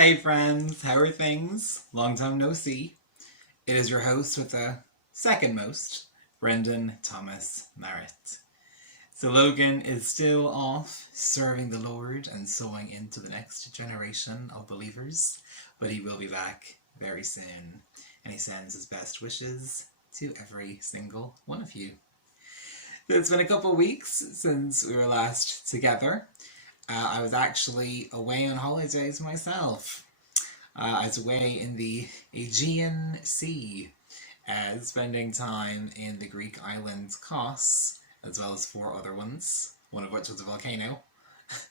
Hey friends, how are things? Long time no see. It is your host with the second most, Brendan Thomas Merritt. So Logan is still off serving the Lord and sowing into the next generation of believers, but he will be back very soon, and he sends his best wishes to every single one of you. It's been a couple of weeks since we were last together. I was actually away on holidays myself. I was away in the Aegean Sea, spending time in the Greek island Kos, as well as four other ones, one of which was a volcano,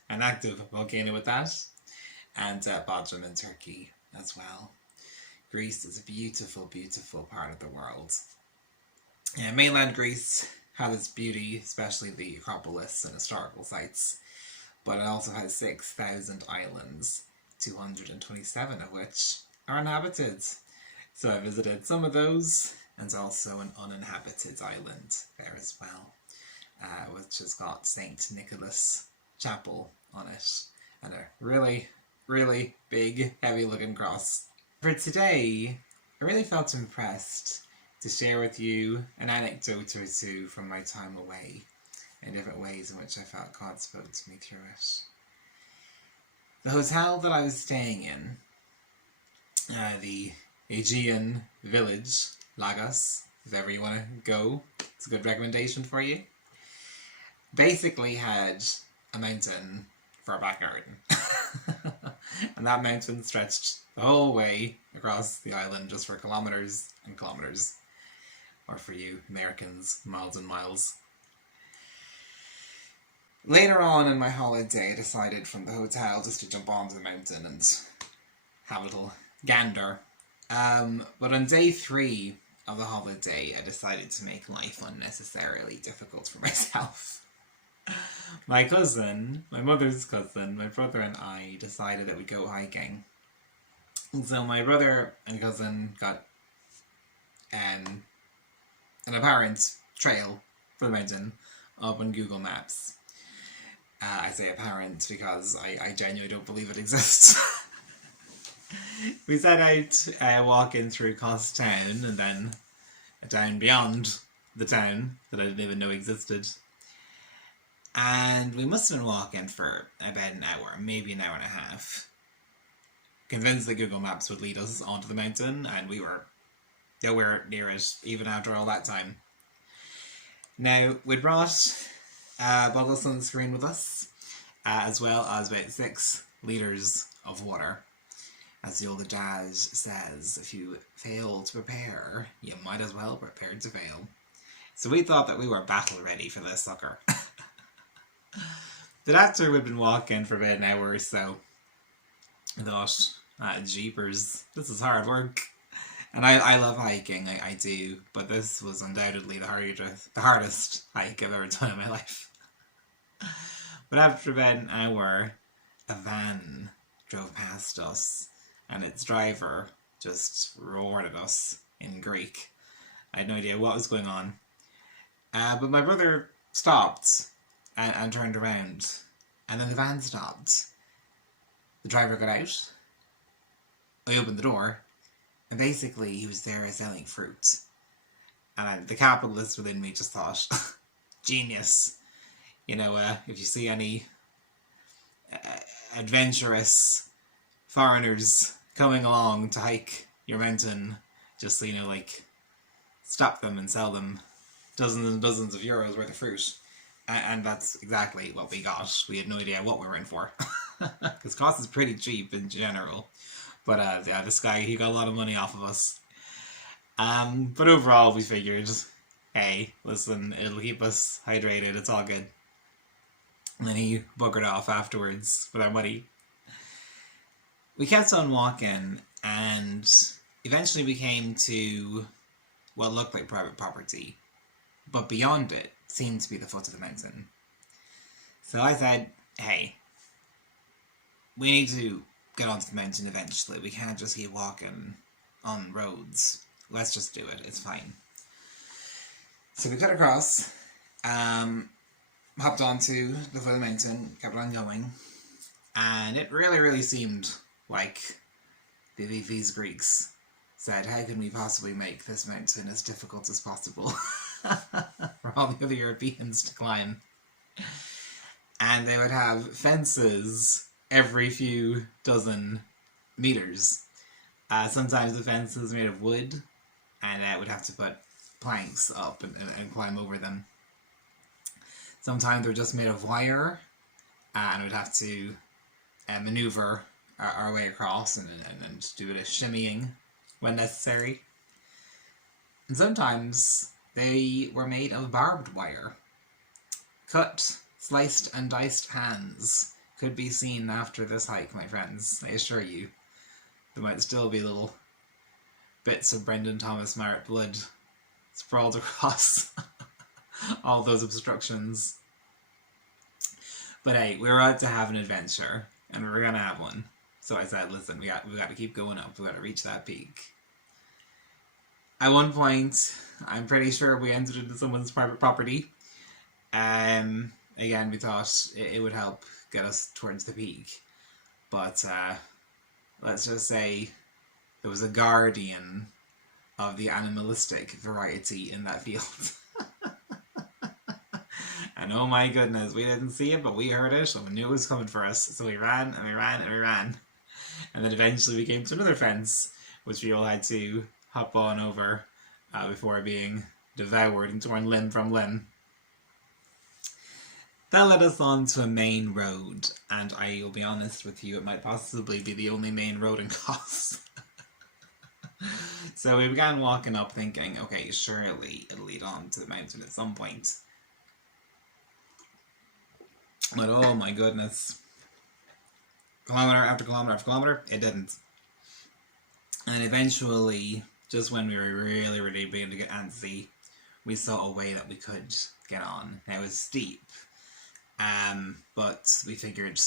an active volcano at that, and Bodrum in Turkey as well. Greece is a beautiful, beautiful part of the world. Mainland Greece has its beauty, especially the Acropolis and historical sites, but it also has 6,000 islands, 227 of which are inhabited. So I visited some of those, and also an uninhabited island there as well, which has got St. Nicholas Chapel on it, and a really, really big, heavy looking cross. For today, I really felt impressed to share with you an anecdote or two from my time away, in different ways in which I felt God spoke to me through it. The hotel that I was staying in, the Aegean village, Lagos, if ever you want to go, it's a good recommendation for you, basically had a mountain for a back garden. And that mountain stretched the whole way across the island just for kilometres and kilometres. Or for you Americans, miles and miles. Later on in my holiday, I decided from the hotel just to jump onto the mountain and have a little gander. But on day 3 of the holiday, I decided to make life unnecessarily difficult for myself. My cousin, my mother's cousin, my brother and I decided that we'd go hiking. And so my brother and cousin got an apparent trail for the mountain up on Google Maps. I say apparent because I genuinely don't believe it exists. We set out walking through Cost Town and then down beyond the town that I didn't even know existed. And we must have been walking for about an hour, maybe an hour and a half. Convinced that Google Maps would lead us onto the mountain, and we were nowhere near it, even after all that time. Now, we'd brought a bottle of sunscreen with us, as well as about 6 litres of water. As the old adage says, if you fail to prepare, you might as well prepare to fail. So we thought that we were battle ready for this sucker. But after we'd been walking for about an hour or so, I thought, jeepers, this is hard work. And I love hiking, I do, but this was undoubtedly the hardest hike I've ever done in my life. But after about an hour, a van drove past us, and its driver just roared at us in Greek. I had no idea what was going on. But my brother stopped and turned around, and then the van stopped. The driver got out. I opened the door. And basically, he was there selling fruit. And the capitalist within me just thought, genius. You know, if you see any adventurous foreigners coming along to hike your mountain, just, stop them and sell them dozens and dozens of euros worth of fruit. And that's exactly what we got. We had no idea what we were in for. Because cost is pretty cheap in general. But this guy, he got a lot of money off of us. But overall, we figured, hey, listen, it'll keep us hydrated, it's all good. And then he buggered off afterwards with our money. We kept on walking, and eventually we came to what looked like private property. But beyond it seemed to be the foot of the mountain. So I said, hey, we need to get onto the mountain eventually. We can't just keep walking on roads. Let's just do it. It's fine. So we cut across, hopped onto the foot of the mountain, kept on going, and it really, really seemed like these Greeks said, how can we possibly make this mountain as difficult as possible for all the other Europeans to climb? And they would have fences every few dozen meters. Sometimes the fence was made of wood, and would have to put planks up and climb over them. Sometimes they're just made of wire, and we'd have to maneuver our way across and do a bit of shimmying when necessary. And sometimes they were made of barbed wire. Cut, sliced and diced hands could be seen after this hike, my friends, I assure you. There might still be little bits of Brendan Thomas Marrett blood sprawled across all those obstructions. But hey, we were out to have an adventure, and we were going to have one. So I said, listen, we got to keep going up. We got to reach that peak. At one point, I'm pretty sure we entered into someone's private property. Again, we thought it would help get us towards the peak. But let's just say there was a guardian of the animalistic variety in that field. And oh my goodness, we didn't see it, but we heard it, and we knew it was coming for us. So we ran, and we ran, and we ran. And then eventually we came to another fence, which we all had to hop on over before being devoured and torn limb from limb. That led us on to a main road, and I will be honest with you, it might possibly be the only main road in Kos. So we began walking up thinking, okay, surely it'll lead on to the mountain at some point. But oh my goodness. Kilometre after kilometre after kilometre, it didn't. And eventually, just when we were really beginning to get antsy, we saw a way that we could get on. Now it was steep, but we figured,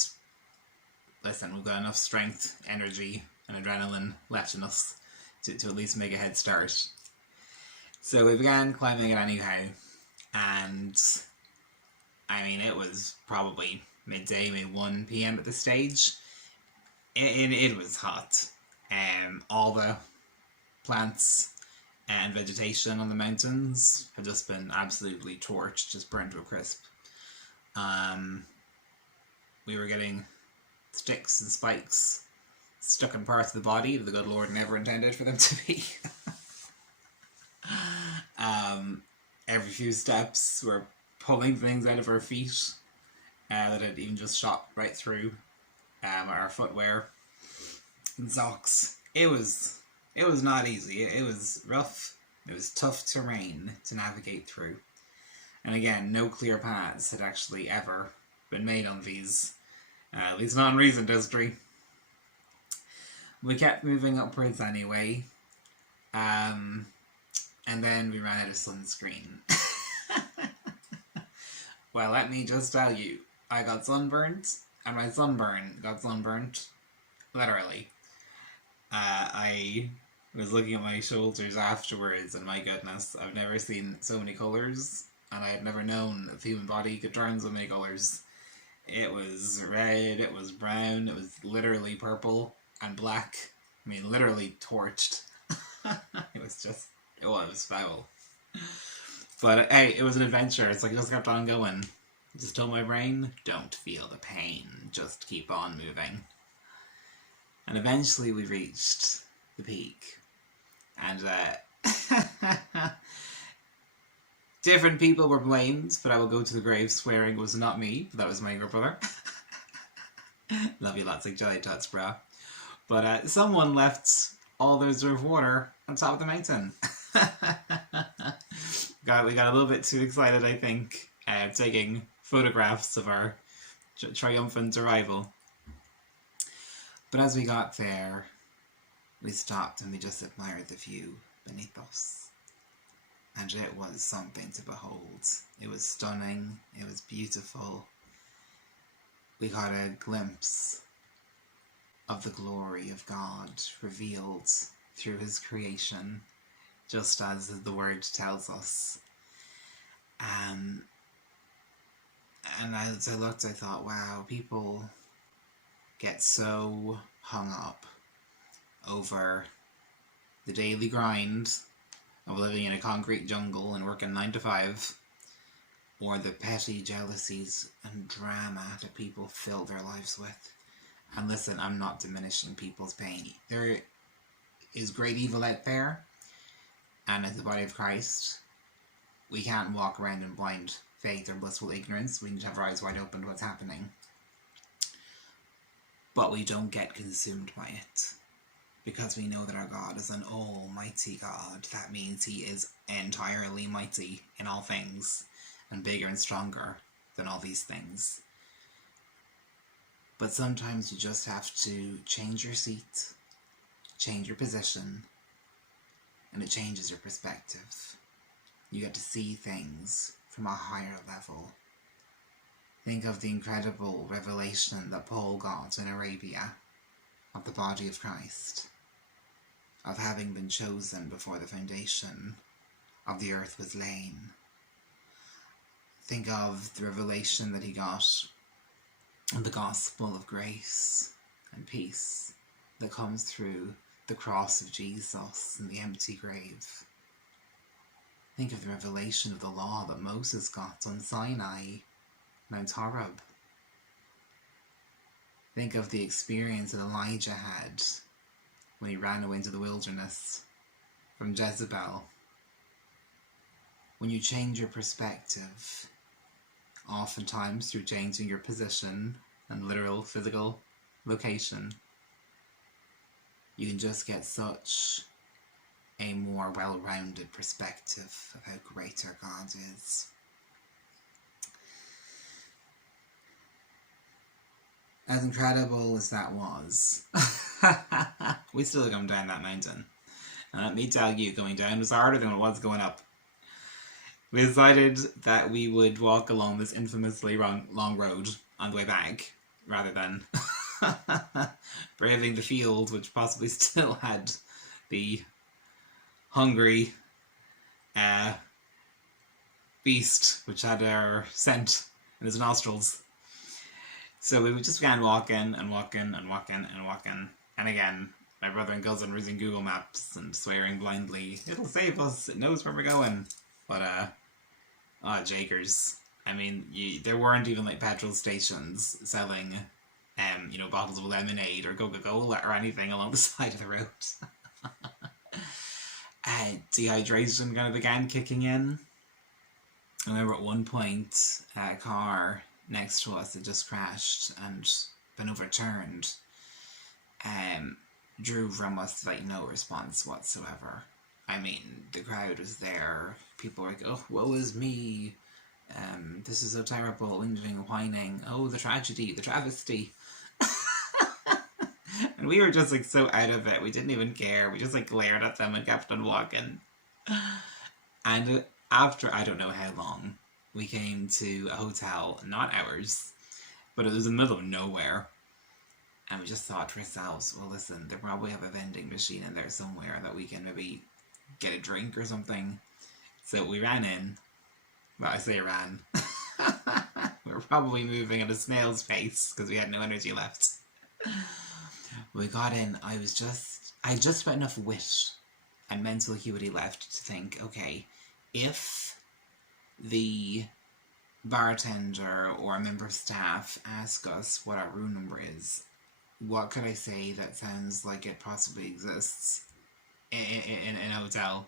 listen, we've got enough strength, energy, and adrenaline left in us to at least make a head start. So we began climbing it anyhow, and I mean, it was probably midday, maybe 1 p.m. at this stage. It was hot. All the plants and vegetation on the mountains had just been absolutely torched, just burned to a crisp. We were getting sticks and spikes stuck in parts of the body that the good Lord never intended for them to be. Every few steps we're pulling things out of our feet that had even just shot right through our footwear and socks. It was not easy. It was rough. It was tough terrain to navigate through. And again, no clear paths had actually ever been made on these, at least not in recent history. We kept moving upwards anyway, and then we ran out of sunscreen. Well, let me just tell you, I got sunburnt, and my sunburn got sunburnt, literally. I was looking at my shoulders afterwards, and my goodness, I've never seen so many colours, and I had never known that the human body could turn so many colours. It was red, it was brown, it was literally purple and black. I mean, literally torched. It was foul. But hey, it was an adventure, so I just kept on going. Just told my brain, don't feel the pain, just keep on moving. And eventually we reached the peak. And different people were blamed, but I will go to the grave swearing it was not me, that was my younger brother. Love you lots, like Jelly Tots, brah. But someone left all the reserve water on top of the mountain. We got a little bit too excited, I think, taking photographs of our triumphant arrival. But as we got there, we stopped and we just admired the view beneath us. And it was something to behold. It was stunning, it was beautiful. We got a glimpse of the glory of God revealed through his creation, just as the word tells us. And as I looked, I thought, wow, people get so hung up over the daily grind of living in a concrete jungle and working 9 to 5, or the petty jealousies and drama that people fill their lives with. And listen, I'm not diminishing people's pain. There is great evil out there, and as the body of Christ, we can't walk around in blind faith or blissful ignorance. We need to have our eyes wide open to what's happening. But we don't get consumed by it, because we know that our God is an almighty God. That means he is entirely mighty in all things, and bigger and stronger than all these things. But sometimes you just have to change your seat, change your position, and it changes your perspective. You get to see things from a higher level. Think of the incredible revelation that Paul got in Arabia of the body of Christ, of having been chosen before the foundation of the earth was laid. Think of the revelation that he got in the gospel of grace and peace that comes through the cross of Jesus and the empty grave. Think of the revelation of the law that Moses got on Sinai, Mount Horeb. Think of the experience that Elijah had when he ran away into the wilderness from Jezebel. When you change your perspective, oftentimes through changing your position and literal physical location, you can just get such a more well-rounded perspective of how great our God is. As incredible as that was, we still come down that mountain. And let me tell you, going down was harder than it was going up. We decided that we would walk along this infamously long road on the way back, rather than braving the field, which possibly still had the hungry beast, which had our scent in his nostrils. So we just began walking and walking and walking and walking. And again, my brother and cousin were using Google Maps and swearing blindly, it'll save us, it knows where we're going. But, Jakers. I mean, there weren't even like petrol stations selling, bottles of lemonade or Coca-Cola or anything along the side of the road. Dehydration kind of began kicking in. I remember at one point, a car next to us had just crashed and been overturned. Drew from us like no response whatsoever. I mean, the crowd was there. People were like, oh, woe is me. This is so terrible. Whinging, whining. Oh, the tragedy, the travesty. And we were just like so out of it. We didn't even care. We just like glared at them and kept on walking. And after I don't know how long, we came to a hotel, not ours, but it was in the middle of nowhere. And we just thought to ourselves, well, listen, they probably have a vending machine in there somewhere that we can maybe get a drink or something. So we ran in. Well, I say ran. We were probably moving at a snail's pace because we had no energy left. We got in. I had just about enough wit and mental acuity left to think, okay, if the bartender or a member of staff ask us what our room number is, what could I say that sounds like it possibly exists in a hotel?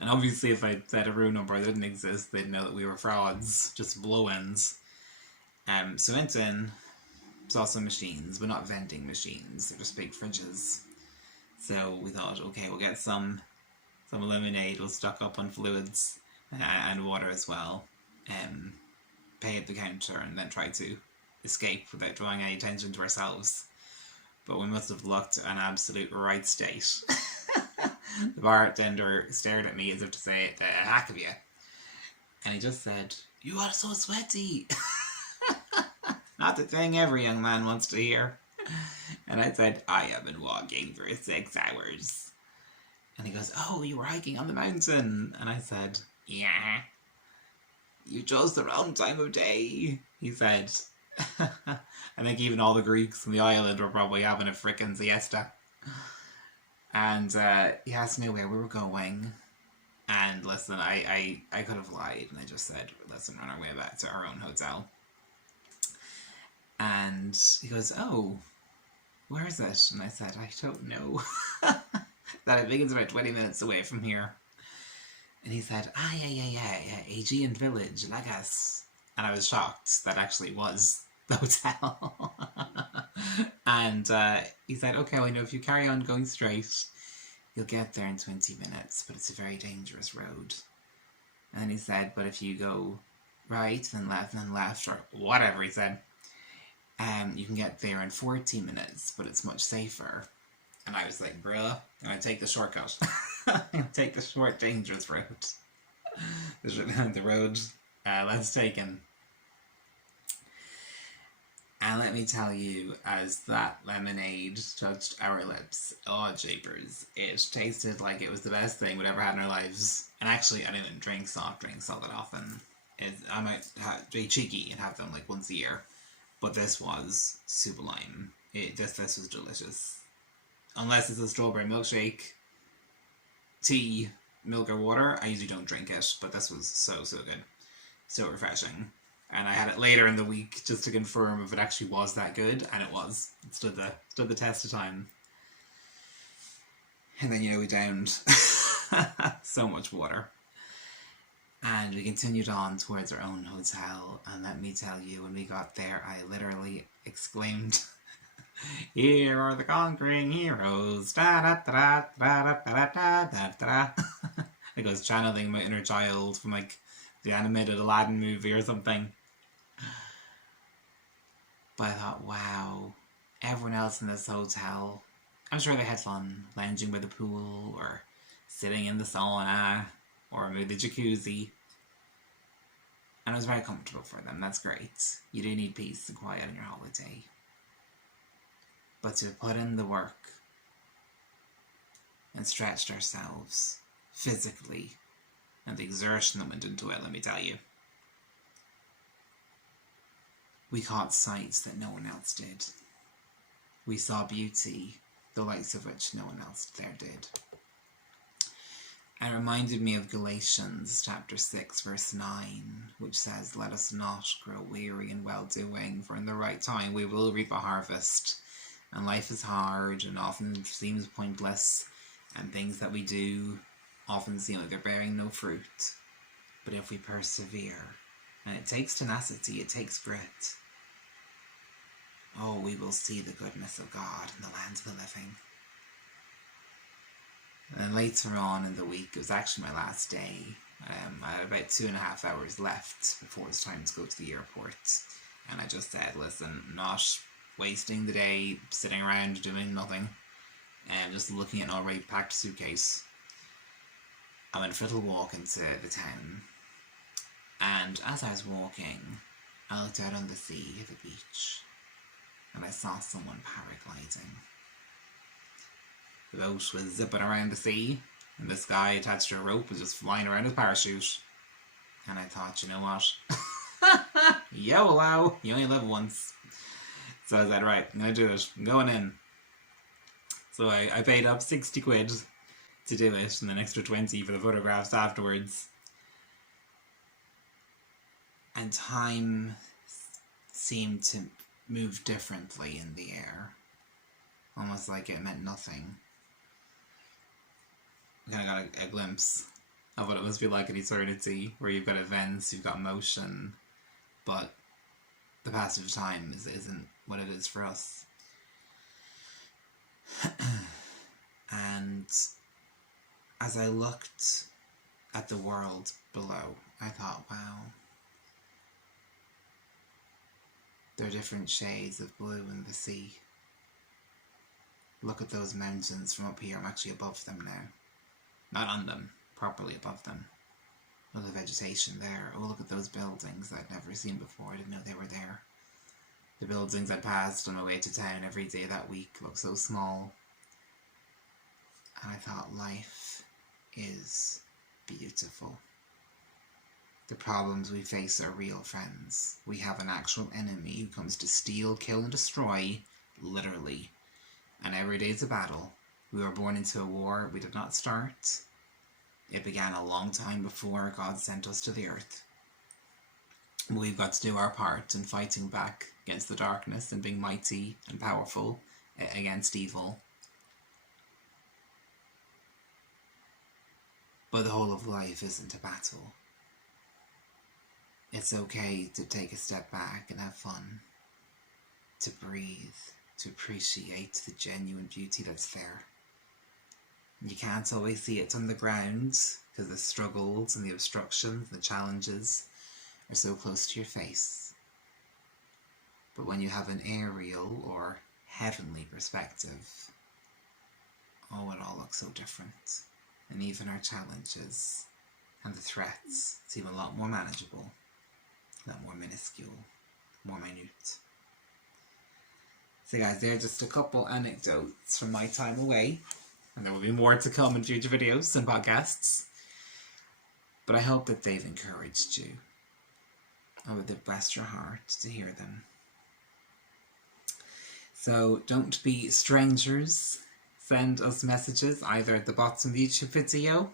And obviously if I said a room number that didn't exist, they'd know that we were frauds, just blow-ins. So went in, saw some machines, but not vending machines, they're just big fridges. So we thought, okay, we'll get some lemonade, we'll stock up on fluids and water as well. Pay at the counter and then try to escape without drawing any attention to ourselves. But we must have looked an absolute right state. The bartender stared at me as if to say, the heck of you. And he just said, you are so sweaty. Not the thing every young man wants to hear. And I said, I have been walking for 6 hours. And he goes, oh, you were hiking on the mountain. And I said, yeah. You chose the wrong time of day, he said. I think even all the Greeks on the island were probably having a frickin' siesta. And he asked me where we were going. And listen, I could have lied, and I just said, listen, we're on our way back to our own hotel. And he goes, oh, where is it? And I said, I don't know. That I think it's about 20 minutes away from here. And he said, yeah, Aegean Village, Lagas. And I was shocked that actually was the hotel. And he said, okay, well, if you carry on going straight, you'll get there in 20 minutes, but it's a very dangerous road. And he said, but if you go right, then left, or whatever he said, you can get there in 40 minutes, but it's much safer. And I was like, bruh, I'm going to take the shortcut. I'm going to take the short, dangerous road. The road less taken. And let me tell you, as that lemonade touched our lips, oh jeepers, it tasted like it was the best thing we'd ever had in our lives. And actually, I didn't drink soft drinks all that often. I might be cheeky and have them like once a year. But this was sublime. This was delicious. Unless it's a strawberry milkshake, tea, milk or water, I usually don't drink it. But this was so good. So refreshing. And I had it later in the week just to confirm if it actually was that good, and it was. It stood the test of time. And then, we downed so much water. And we continued on towards our own hotel, and let me tell you, when we got there, I literally exclaimed, "Here are the conquering heroes!" Da da da da da da da da da. It goes channeling my inner child from like the animated Aladdin movie or something. But I thought, wow, everyone else in this hotel, I'm sure they had fun lounging by the pool or sitting in the sauna or maybe the jacuzzi. And it was very comfortable for them. That's great. You do need peace and quiet on your holiday. But to put in the work and stretched ourselves physically and the exertion that went into it, let me tell you. We caught sights that no one else did. We saw beauty, the likes of which no one else there did. It reminded me of Galatians chapter 6 verse 9, which says, "Let us not grow weary in well-doing, for in the right time we will reap a harvest." And life is hard and often seems pointless, and things that we do often seem like they're bearing no fruit. But if we persevere, and it takes tenacity, it takes grit, we will see the goodness of God in the land of the living. And later on in the week, it was actually my last day. I had about 2.5 hours left before it was time to go to the airport. And I just said, listen, I'm not wasting the day sitting around doing nothing and just looking at an already packed suitcase. I went for a little walk into the town. And as I was walking, I looked out on the sea at the beach. And I saw someone paragliding. The boat was zipping around the sea, and this guy attached to a rope was just flying around his parachute. And I thought, you know what? YOLO! You only live once. So I said, right, I'm going to do it. I'm going in. So I paid up 60 quid to do it, and an extra 20 for the photographs afterwards. And time seemed to move differently in the air. Almost like it meant nothing. I kind of got a glimpse of what it must be like in eternity, where you've got events, you've got motion, but the passage of time isn't what it is for us. And as I looked at the world below, I thought, wow, there are different shades of blue in the sea. Look at those mountains from up here. I'm actually above them now. Not on them, properly above them. Look at the vegetation there. Oh, look at those buildings that I'd never seen before. I didn't know they were there. The buildings I passed on my way to town every day that week looked so small. And I thought, life is beautiful. The problems we face are real, friends. We have an actual enemy who comes to steal, kill, and destroy, literally. And every day is a battle. We were born into a war we did not start. It began a long time before God sent us to the earth. We've got to do our part in fighting back against the darkness and being mighty and powerful against evil. But the whole of life isn't a battle. It's okay to take a step back and have fun, to breathe, to appreciate the genuine beauty that's there. You can't always see it on the ground because the struggles and the obstructions and the challenges are so close to your face. But when you have an aerial or heavenly perspective, oh, it all looks so different. And even our challenges and the threats seem a lot more manageable, a lot more minuscule, more minute. So guys, they're just a couple anecdotes from my time away, and there will be more to come in future videos and podcasts. But I hope that they've encouraged you, or that they've blessed your heart to hear them. So don't be strangers. Send us messages either at the bottom of the YouTube video,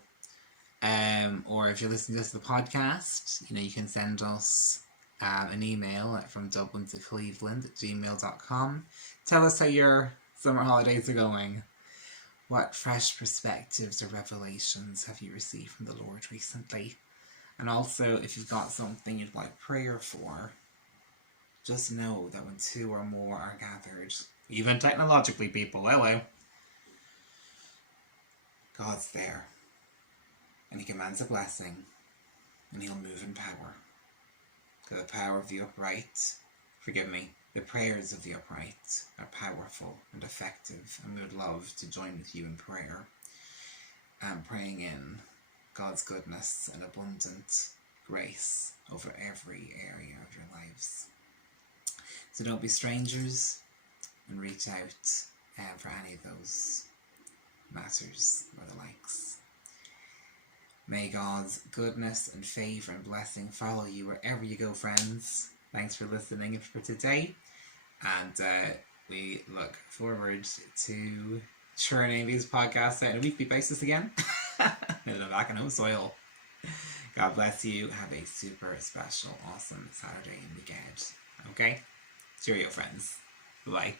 or if you're listening to this as the podcast, you can send us an email at fromdublintocleveland@gmail.com. Tell us how your summer holidays are going. What fresh perspectives or revelations have you received from the Lord recently? And also, if you've got something you'd like prayer for, just know that when two or more are gathered, even technologically, people, hello, God's there. And He commands a blessing, and He'll move in power. The power of the upright, the prayers of the upright are powerful and effective, and we would love to join with you in prayer and praying in God's goodness and abundant grace over every area of your lives. So don't be strangers, and reach out for any of those matters or the likes. May God's goodness and favour and blessing follow you wherever you go, friends. Thanks for listening for today, and we look forward to churning these podcasts out on a weekly basis again. And I'm back in home soil. God bless you. Have a super special, awesome Saturday and weekend. Okay? Cheerio, friends. Bye.